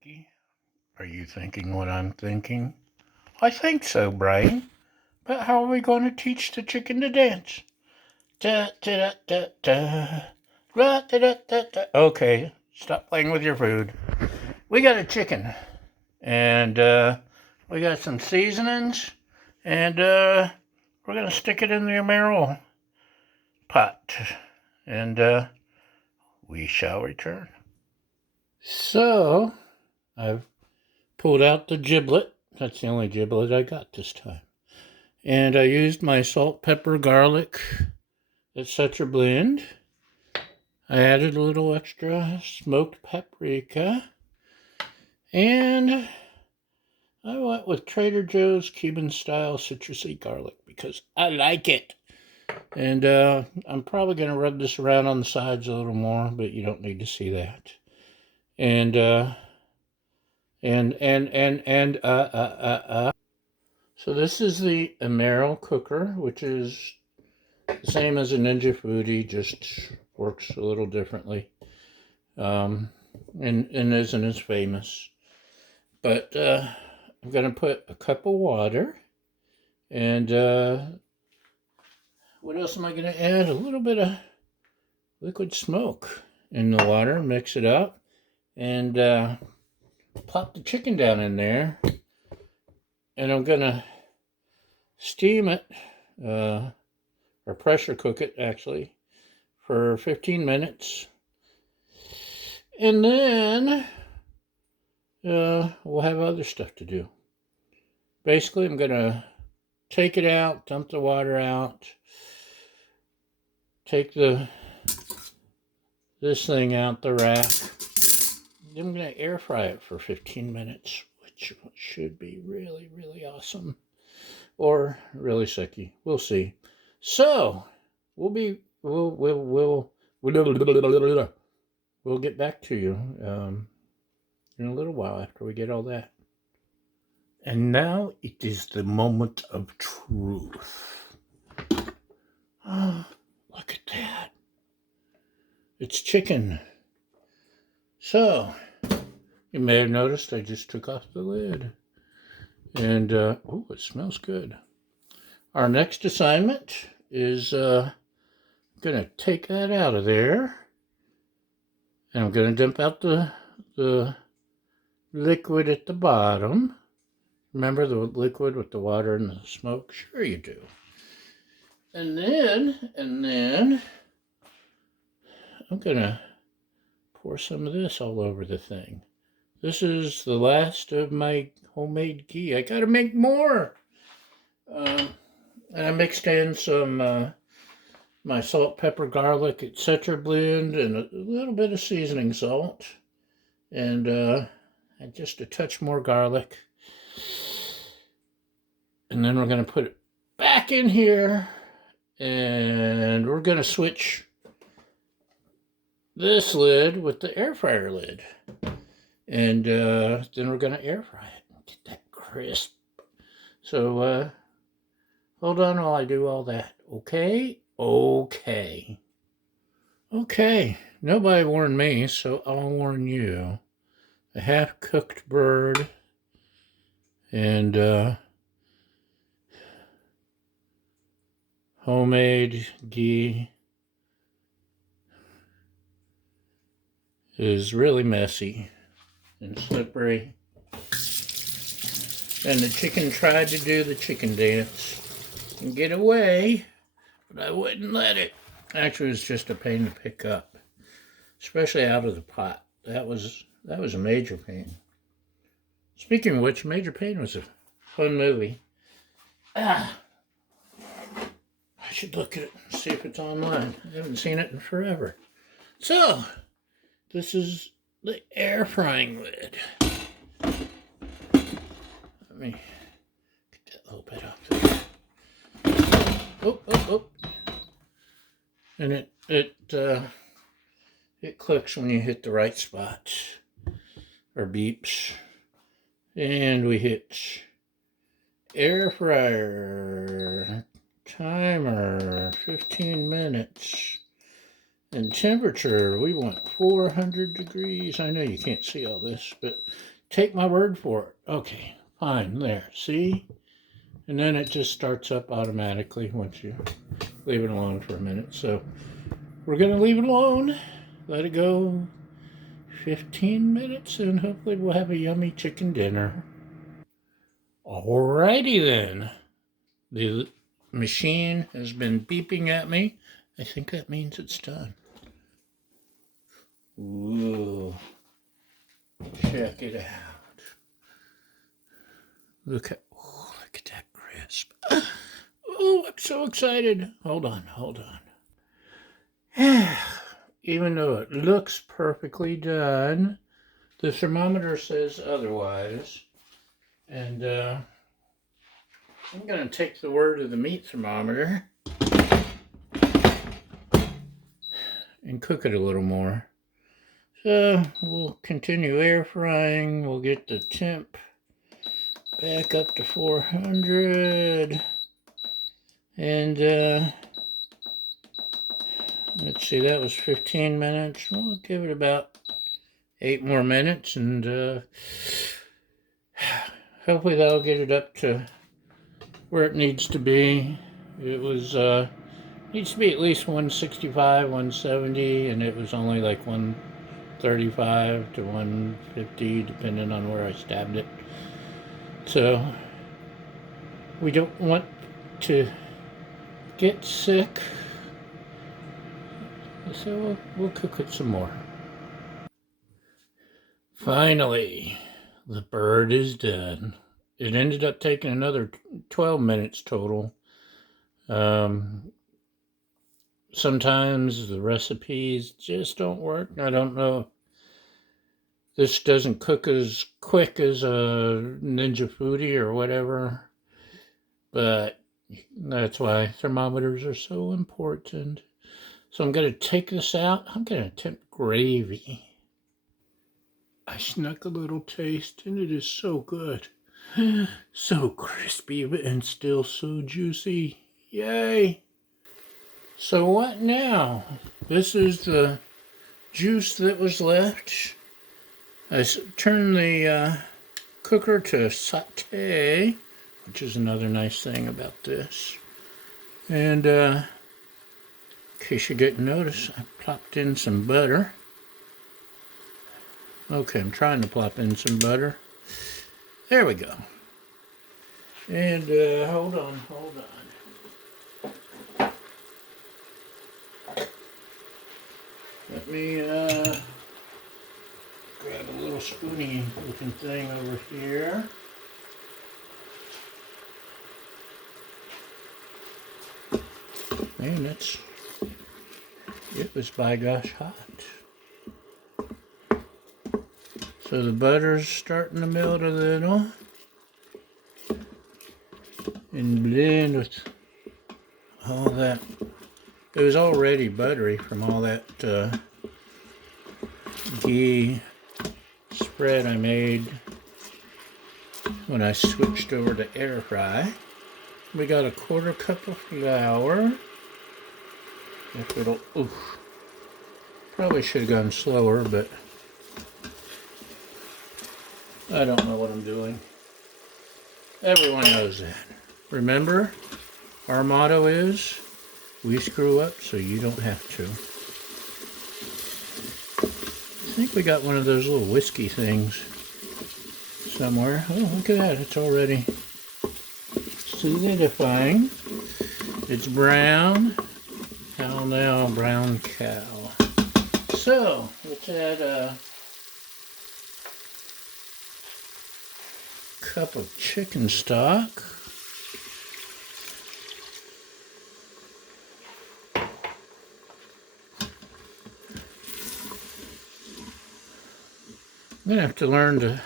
Monkey. Are you thinking what I'm thinking? I think so, Brian. But how are we going to teach the chicken to dance? Da da da da da da da da da. Okay, stop playing with your food. We got a chicken, and we got some seasonings, and we're gonna stick it in the Emeril pot, and we shall return. So, I've pulled out the giblet. That's the only giblet I got this time. And I used my salt, pepper, garlic, etc. blend. I added a little extra smoked paprika. And I went with Trader Joe's Cuban style citrusy garlic because I like it. And I'm probably going to rub this around on the sides a little more, but you don't need to see that. And so this is the Emeril cooker, which is the same as a Ninja Foodie, just works a little differently, and isn't as famous. But I'm going to put a cup of water, and what else am I going to add? A little bit of liquid smoke in the water, mix it up, and plop the chicken down in there, and I'm going to steam it, or pressure cook it actually, for 15 minutes. And then we'll have other stuff to do. Basically, I'm going to take it out, dump the water out, take this thing out the rack. Then I'm going to air fry it for 15 minutes, which should be really, really awesome. Or really sucky. We'll see. So, we'll get back to you in a little while after we get all that. And now it is the moment of truth. Oh, look at that. It's chicken. So, you may have noticed I just took off the lid. And, oh, it smells good. Our next assignment is going to take that out of there. And I'm going to dump out the liquid at the bottom. Remember the liquid with the water and the smoke? Sure you do. And then I'm going to pour some of this all over the thing. This is the last of my homemade ghee. I got to make more. And I mixed in some my salt, pepper, garlic, etc. blend and a little bit of seasoning salt. And just a touch more garlic. And then we're going to put it back in here. And we're going to switch this lid with the air fryer lid. And then we're going to air fry it and get that crisp. So hold on while I do all that. Okay? Okay. Nobody warned me, so I'll warn you. A half-cooked bird and homemade ghee is really messy and slippery. And the chicken tried to do the chicken dance and get away, but I wouldn't let it. Actually, it was just a pain to pick up, especially out of the pot. That was a major pain. Speaking of which, Major Pain was a fun movie. I should look at it and see if it's online. I haven't seen it in forever. So, this is the air frying lid. Let me get that little bit up there. Oh. And it clicks when you hit the right spot. Or beeps. And we hit air fryer. Timer, 15 minutes. And temperature, we want 400 degrees. I know you can't see all this, but take my word for it. Okay, fine, there, see? And then it just starts up automatically once you leave it alone for a minute. So we're gonna leave it alone, let it go 15 minutes, and hopefully we'll have a yummy chicken dinner. Alrighty then. The machine has been beeping at me. I think that means it's done. Ooh. Check it out. Look at that crisp. Oh, I'm so excited. Hold on. Even though it looks perfectly done, the thermometer says otherwise. And I'm going to take the word of the meat thermometer and cook it a little more. So we'll continue air frying. We'll get the temp back up to 400. And let's see, that was 15 minutes. We'll give it about 8 more minutes, and hopefully that'll get it up to where it needs to be. It was needs to be at least 165, 170, and it was only like 135 to 150, depending on where I stabbed it. So we don't want to get sick, so we'll cook it some more. Finally, the bird is done. It ended up taking another 12 minutes total. Sometimes the recipes just don't work. I don't know. This doesn't cook as quick as a Ninja Foodie or whatever, but that's why thermometers are so important. So I'm going to take this out. I'm going to attempt gravy. I snuck a little taste, and it is so good. So crispy and still so juicy. Yay! So what now? This is the juice that was left. I turned the cooker to saute, which is another nice thing about this. And in case you didn't notice, I plopped in some butter. Okay, I'm trying to plop in some butter. There we go. And hold on. Let me grab a little spoony looking thing over here. Man, it was by gosh hot. So the butter's starting to melt a little and blend with all that. It was already buttery from all that ghee spread I made when I switched over to air fry. We got a 1/4 cup of flour. If it'll, probably should have gone slower, but I don't know what I'm doing. Everyone knows that. Remember, our motto is, we screw up so you don't have to. I think we got one of those little whiskey things somewhere. Oh, look at that. It's already solidifying. It's brown. How now, brown cow. So, let's add a cup of chicken stock. I'm going to have to learn to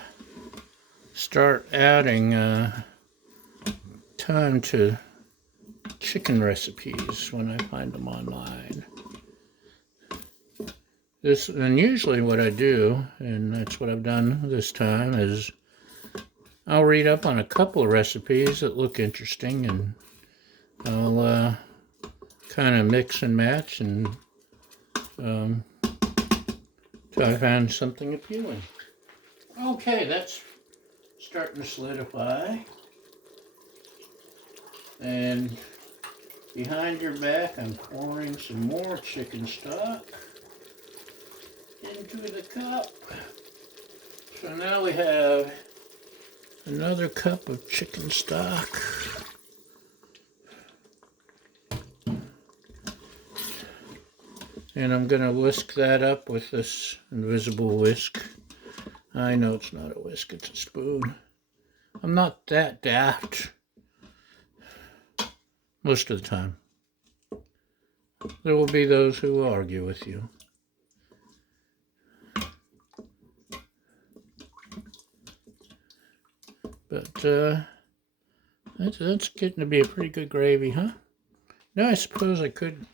start adding time to chicken recipes when I find them online. And usually what I do, and that's what I've done this time, is I'll read up on a couple of recipes that look interesting, and I'll kind of mix and match and So I found something appealing. Okay, that's starting to solidify. And behind your back, I'm pouring some more chicken stock into the cup. So now we have another cup of chicken stock. And I'm going to whisk that up with this invisible whisk. I know it's not a whisk, it's a spoon. I'm not that daft. Most of the time. There will be those who will argue with you. But that's getting to be a pretty good gravy, huh? Now I suppose I could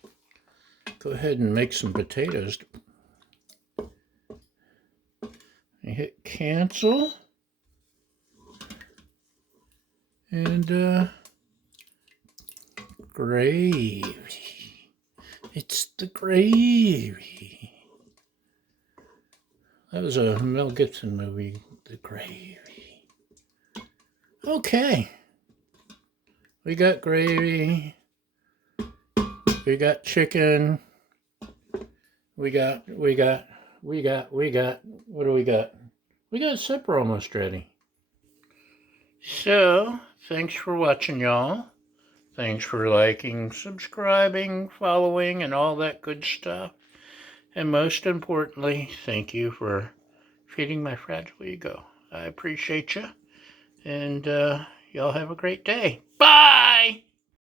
go ahead and make some potatoes. I hit cancel. And gravy. It's the gravy. That was a Mel Gibson movie, The Gravy. Okay. We got gravy. We got chicken. We got, what do we got? We got supper almost ready. So, thanks for watching, y'all. Thanks for liking, subscribing, following, and all that good stuff. And most importantly, thank you for feeding my fragile ego. I appreciate you. And y'all have a great day. Bye!